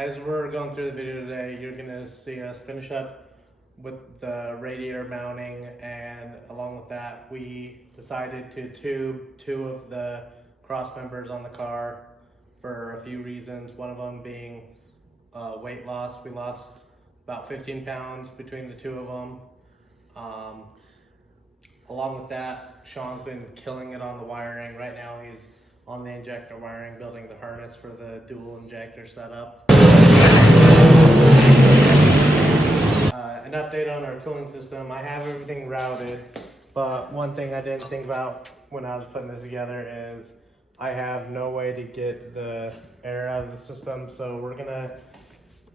as we're going through the video today, you're gonna see us finish up with the radiator mounting, and along with that, we decided to tube 2 of the cross members on the car for a few reasons. One of them being weight loss. We lost about 15 pounds between the 2 of them. Along with that, Sean's been killing it on the wiring. Right now he's on the injector wiring, building the harness for the dual injector setup. An update on our cooling system. I have everything routed, but one thing I didn't think about when I was putting this together is I have no way to get the air out of the system, so we're gonna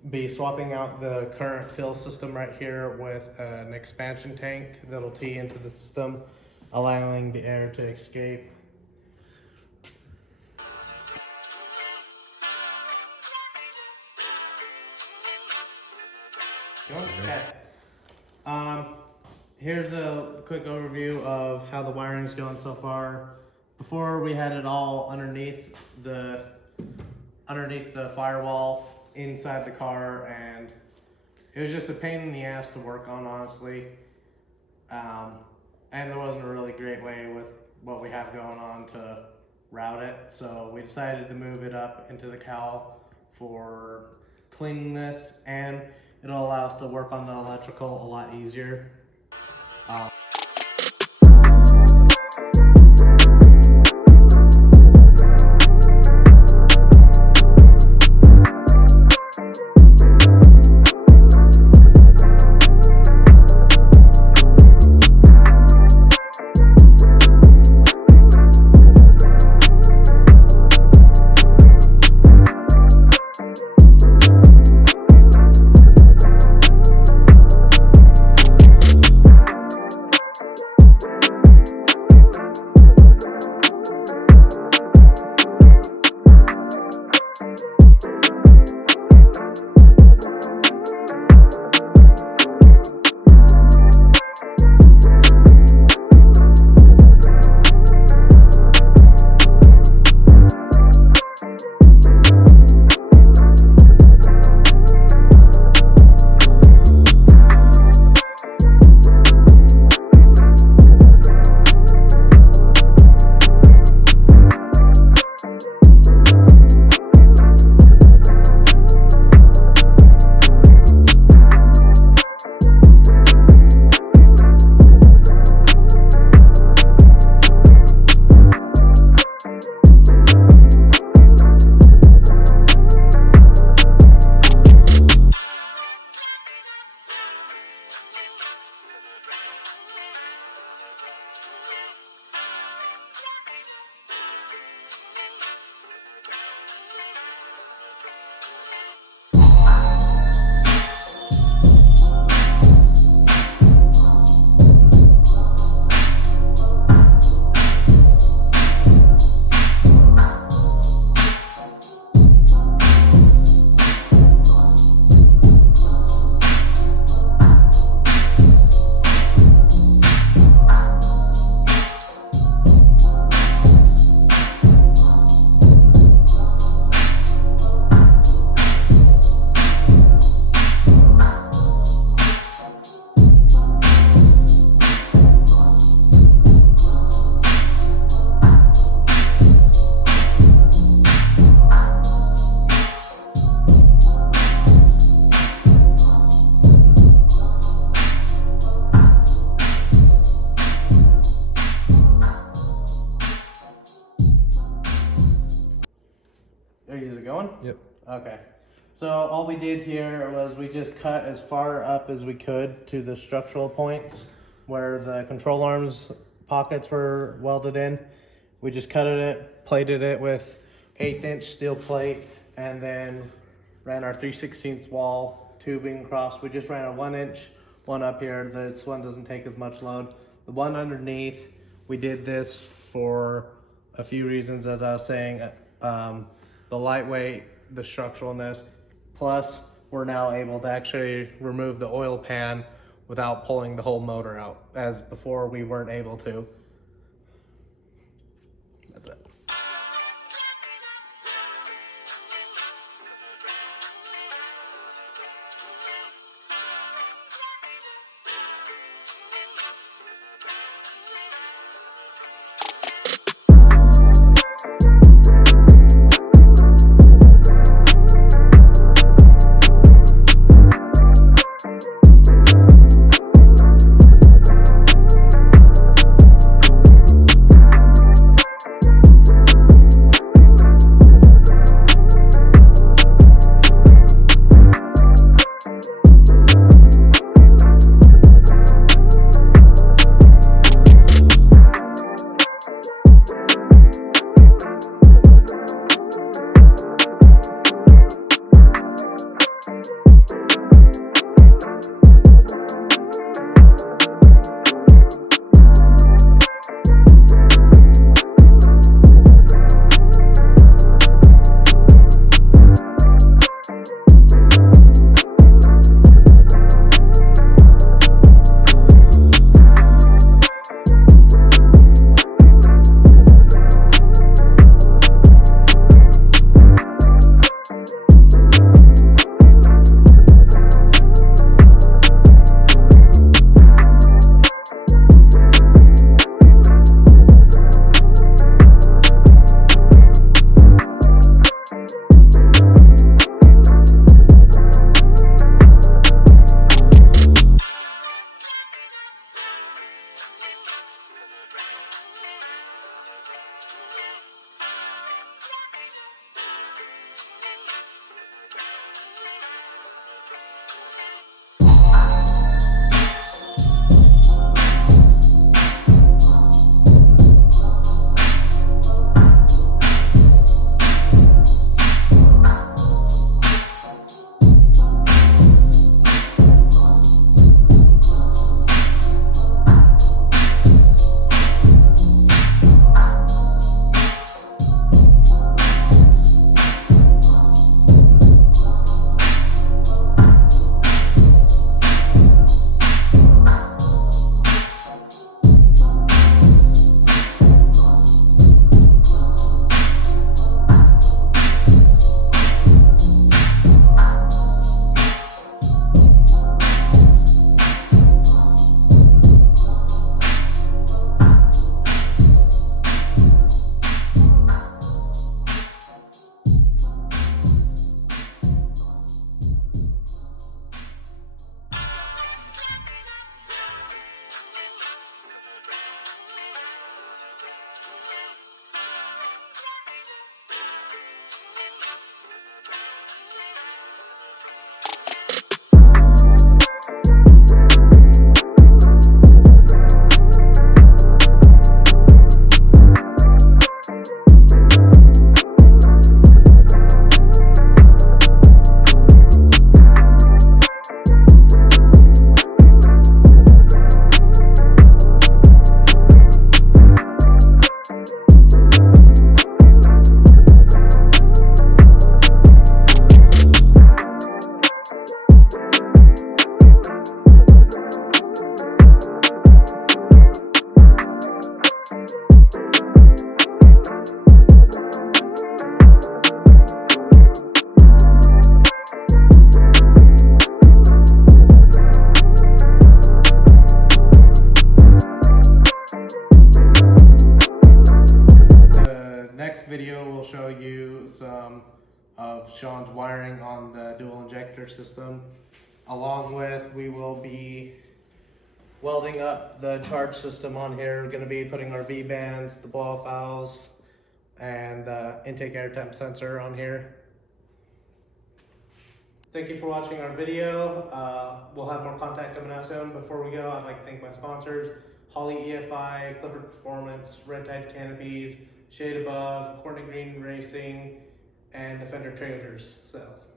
be swapping out the current fill system right here with an expansion tank that'll tee into the system, allowing the air to escape. Okay. Here's a quick overview of how the wiring's going so far. Before, we had it all underneath the firewall inside the car, and it was just a pain in the ass to work on, honestly. And there wasn't a really great way with what we have going on to route it, so we decided to move it up into the cowl for cleaning this, and it'll allow us to work on the electrical a lot easier. Is it going? Yep. Okay. So all we did here was we just cut as far up as we could to the structural points where the control arms pockets were welded in. We just cut it, plated it with 1/8" steel plate, and then ran our 3/16 wall tubing across. We just ran a 1" one up here. This one doesn't take as much load. The one underneath, we did this for a few reasons, as I was saying. The lightweight, the structuralness, plus we're now able to actually remove the oil pan without pulling the whole motor out, as before we weren't able to. That's it. of Sean's wiring on the dual injector system. Along with, we will be welding up the charge system on here. We're gonna be putting our V-bands, the blow-off valves, and the intake air temp sensor on here. Thank you for watching our video. We'll have more content coming out soon. Before we go, I'd like to thank my sponsors, Holley EFI, Clifford Performance, Red Tide Canopies, Shade Above, Cortney Green Racing, and Defender Trailers Sales.